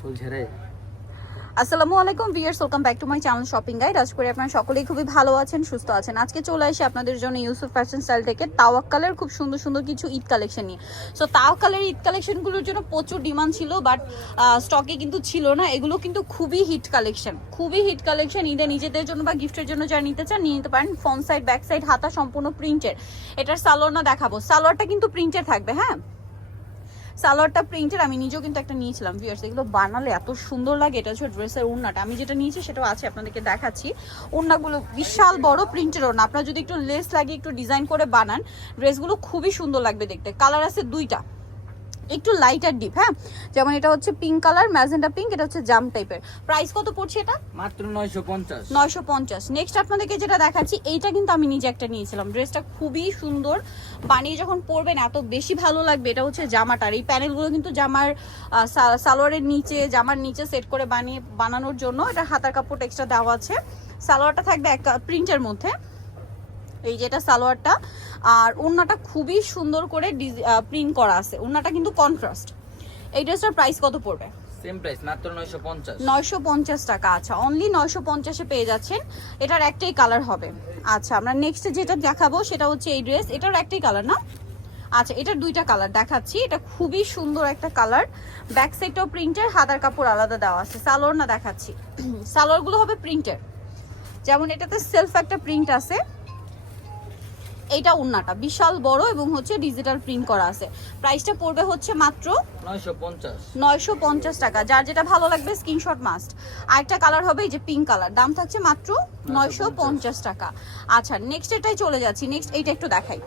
ফুল ছেড়ে। আসসালামু আলাইকুম viewers, welcome back to my channel shopping guide. আশা করি আপনারা সকলেই খুবই ভালো আছেন, সুস্থ আছেন। আজকে চলে আসি আপনাদের জন্য ইউসুফ ফ্যাশন স্টাইল থেকে তাওয়াক্কালের খুব সুন্দর সুন্দর কিছু ঈদ কালেকশন নিয়ে। সো তাওয়াক্কালের ঈদ কালেকশনগুলোর জন্য প্রচুর ডিমান্ড ছিল, বাট স্টকে কিন্তু ছিল না। এগুলো কিন্তু খুবই হিট কালেকশন। ঈদে নিজেদের জন্য বা গিফটের জন্য যারা নিতে চান নিয়ে নিতে পারেন। ফ্রন্ট সাইড, ব্যাক সাইড, হাতা সম্পূর্ণ প্রিন্টের। এটার সালোয়ার না দেখাবো, সালোয়ারটা কিন্তু প্রিন্টের থাকবে। হ্যাঁ, সালোয়ারটা প্রিন্টের। আমি নিজেও কিন্তু একটা নিয়েছিলাম ভিউয়ার্স, এগুলো বানালে এত সুন্দর লাগে। এটা হচ্ছে ড্রেসের ওড়নাটা, আমি যেটা নিয়েছি সেটাও আছে, আপনাদেরকে দেখাচ্ছি। ওড়নাগুলো বিশাল বড় প্রিন্টের ওড়না। আপনারা যদি একটু লেস লাগিয়ে একটু ডিজাইন করে বানান, ড্রেসগুলো খুবই সুন্দর লাগবে দেখতে। কালার আছে দুইটা, একটু লাইট আর ডিপ। হ্যাঁ, যেমন এটা হচ্ছে পিঙ্ক কালার, ম্যাজেন্টা পিঙ্ক, এটা হচ্ছে জাম টাইপের। প্রাইস কত পড়ছে এটা? মাত্র 950। 950। নেক্সট আপনাদেরকে যেটা দেখাচ্ছি, এইটা কিন্তু আমি নিজে একটা নিয়েছিলাম। ড্রেসটা খুবই সুন্দর, বানিয়ে যখন পরবেন এত বেশি ভালো লাগবে। এটা হচ্ছে জামাটার এই প্যানেলগুলো কিন্তু জামার সালোয়ারের নিচে, জামার নিচে সেট করে বানানোর জন্য এটা হাতার কাপড় এক্সট্রা দেওয়া আছে। সালোয়ারটা থাকবে এক প্রিন্টের মধ্যে, এই যেটা সালোয়ারটা। আর ওড়নাটা খুবই সুন্দর করে প্রিন্ট করা আছে। ওড়নাটা কিন্তু কন্ট্রাস্ট। এই ড্রেসটার প্রাইস কত পড়বে? সেম প্রাইস, মাত্র 950। 950 টাকা। আচ্ছা, অনলি 950-এ পেয়ে যাচ্ছেন। এটার একটাই কালার হবে। আচ্ছা, আমরা নেক্সট যেটা দেখাবো সেটা হচ্ছে এই ড্রেস। এটার একটাই কালার না? আচ্ছা, এটার দুইটা কালার দেখাচ্ছি। এটা খুবই সুন্দর একটা কালার। ব্যাক সাইডটাও প্রিন্টের, হাতার কাপড় আলাদা দেওয়া আছে। সালোয়ার না দেখাচ্ছি, সালোয়ারগুলো হবে প্রিন্টের। যেমন এটাতে সেলফ একটা প্রিন্ট আছে। এইটা ওড়নাটা বিশাল বড় এবং হচ্ছে ডিজিটাল প্রিন্ট করা আছে। প্রাইসটা পড়বে হচ্ছে মাত্র 950 টাকা। যার যেটা ভালো লাগবে স্ক্রিনশট মাস্ট। আরেকটা কালার হবে এই যে পিঙ্ক কালার, দাম থাকছে মাত্র 950 টাকা। আচ্ছা, নেক্সট এটাই চলে যাচ্ছি। নেক্সট এইটা একটু দেখাই,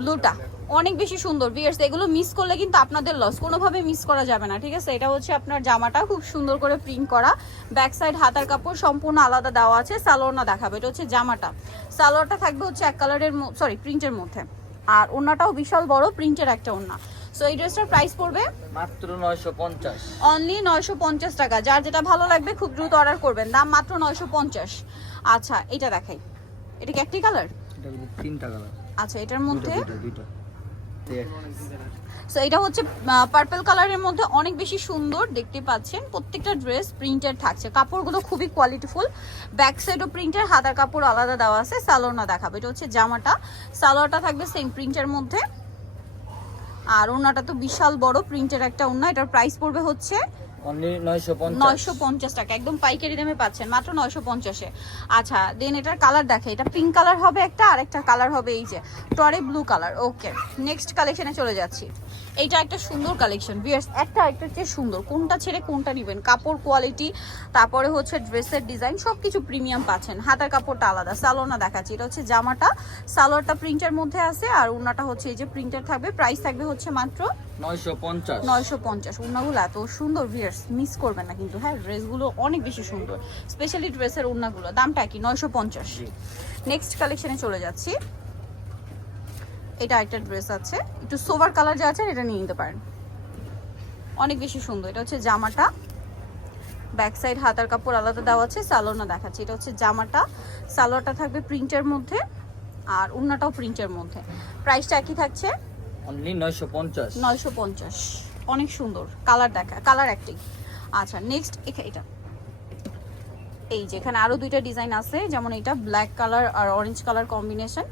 ব্লুটা অনেক বেশি সুন্দর ভিউয়ার্স। এগুলো মিস করলে কিন্তু আপনাদের লস, কোনোভাবে মিস করা যাবে না, ঠিক আছে? এটা হচ্ছে আপনার জামাটা খুব সুন্দর করে প্রিন্ট করা। ব্যাক সাইড হাতার কাপড় সম্পূর্ণ আলাদা দেওয়া আছে। সালোয়ার না দেখাবে, এটা হচ্ছে জামাটা। সালোয়ারটা থাকবে হচ্ছে এক কালারের, সরি প্রিন্টের মধ্যে। আর ওড়নাটাও বিশাল বড় প্রিন্টের একটা ওড়না। সো এই ড্রেসটার প্রাইস পড়বে মাত্র 950। অনলি 950 টাকা। যার যেটা ভালো লাগবে খুব দ্রুত অর্ডার করবেন, দাম মাত্র 950। আচ্ছা, এটা দেখাই। এটা কি একটি কালার? এটা তিনটা কালার। আচ্ছা, এটার মধ্যে দুইটা। সো এটা হচ্ছে পার্পল কালারের মধ্যে, অনেক বেশি সুন্দর দেখতে পাচ্ছেন। প্রত্যেকটা ড্রেস প্রিন্টেড থাকছে, কাপড়গুলো খুবই কোয়ালিটিফুল। ব্যাক সাইডও প্রিন্টের, হাতার কাপড় আলাদা দেওয়া আছে। সালোয়ার না দেখাবে, এটা হচ্ছে জামাটা। সালোয়ারটা থাকবে সেম প্রিন্টের মধ্যে। আর ওড়নাটা তো বিশাল বড় প্রিন্টের একটা ওড়না। এটার প্রাইস পড়বে হচ্ছে অনলি 950 টাকা। একদম পাইকারি দামে পাচ্ছেন মাত্র 950-এ। আচ্ছা, দেন এটার কালার দেখে, এটা পিঙ্ক কালার হবে একটা, আর একটা কালার হবে এই যে টরে ব্লু কালার। ওকে, নেক্সট কালেকশনে চলে যাচ্ছি। এইটা একটা সুন্দর কালেকশন ভিউয়ার্স, একটা চেয়ে সুন্দর। কোনটা ছেড়ে কোনটা নেবেন? কাপড় কোয়ালিটি, তারপরে হচ্ছে ড্রেসের ডিজাইন, সবকিছু প্রিমিয়াম পাচ্ছেন। হাতার কাপড়টা আলাদা। সালোয়ার দেখাচ্ছি, এটা হচ্ছে জামাটা। সালোয়ারটা প্রিন্টের মধ্যে আছে, আর ওড়নাটা হচ্ছে এই যে প্রিন্টের থাকবে। প্রাইস থাকবে হচ্ছে মাত্র 950। ওড়নাগুলো এত সুন্দর ভিউয়ার্স, মিস করবেন না কিন্তু। হ্যাঁ, ড্রেসগুলো অনেক বেশি সুন্দর, স্পেশালি ড্রেসের ওড়নাগুলো। দামটা কি? 950। নেক্সট কালেকশনে চলে যাচ্ছি। এটা একটা ড্রেস আছে, একটু সোভার কালার যা আছে এটা নিয়ে নিতে পারেন, অনেক বেশি সুন্দর। এটা হচ্ছে জামাটা। ব্যাক সাইড হাতার কাপড় আলাদা দেওয়া আছে। সালোয়ার না দেখাচ্ছি, এটা হচ্ছে জামাটা। সালোয়ারটা থাকবে প্রিন্টের মধ্যে, আর ওড়নাটাও প্রিন্টের মধ্যে। প্রাইসটা একই থাকছে অনলি 950। অনেক সুন্দর কালার দেখা, কালার একটাই। আচ্ছা, নেক্সট এটা এই যে এখানে আরো দুইটা ডিজাইন আছে, যেমন এটা ব্ল্যাক কালার আর অরেঞ্জ কালার কম্বিনেশন।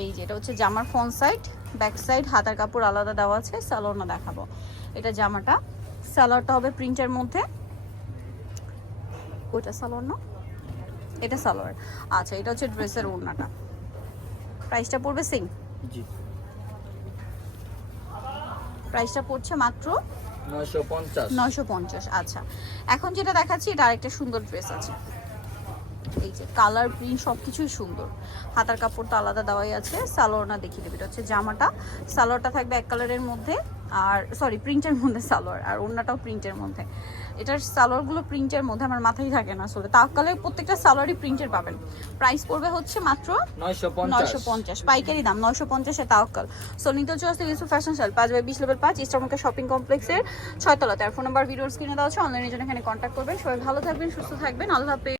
এই যে এটা হচ্ছে জামার ফ্রন্ট সাইড, ব্যাক সাইড হাতার কাপড় আলাদা দেওয়া আছে। সালোয়ার না দেখাবো, এটা জামাটা। সালোয়ারটা হবে প্রিন্টের মধ্যে। ওইটা সালোয়ার না, এটা সালোয়ার। আচ্ছা, এটা হচ্ছে ড্রেসের ওড়নাটা। প্রাইসটা পড়বে সেম। জি, প্রাইসটা পড়ছে মাত্র 950। আচ্ছা, এখন যেটা দেখাচ্ছি এটা আরেকটা সুন্দর ড্রেস আছে। এই যে কালার প্রিন্ট সবকিছুই সুন্দর। হাতার কাপড়টা আলাদা দেওয়াই আছে। সালোয়ার না দেখিয়ে দেবে, এটা হচ্ছে জামাটা। সালোয়ারটা থাকবে এক কালারের মধ্যে, আর সরি প্রিন্টের মধ্যে সালোয়ার, আর ওড়নাটাও প্রিন্টের মধ্যে। এটার সালোয়ারগুলো প্রিন্টের মধ্যে, আমার মাথায় থাকে না আসলে। তাওয়াক্কালের প্রত্যেকটা সালোয়ারই প্রিন্টের পাবেন। প্রাইস পড়বে হচ্ছে মাত্র 950। পাইকারি দাম 950-এ তাওয়াক্কাল। সো নিতে চলে ইউসুফ ফ্যাশন স্টাইল 5/20 লেভেল 5 ইস্টারমার্কেট শপিং কমপ্লেক্সের 6 তলাতে। আর ফোন নাম্বার ভিডিওর স্ক্রিনে দেওয়া আছে, অনলাইনের জন্য এখানে কন্ট্যাক্ট করবেন। সবাই ভালো থাকবেন, সুস্থ থাকবেন, আল্লাহ হাফেজ।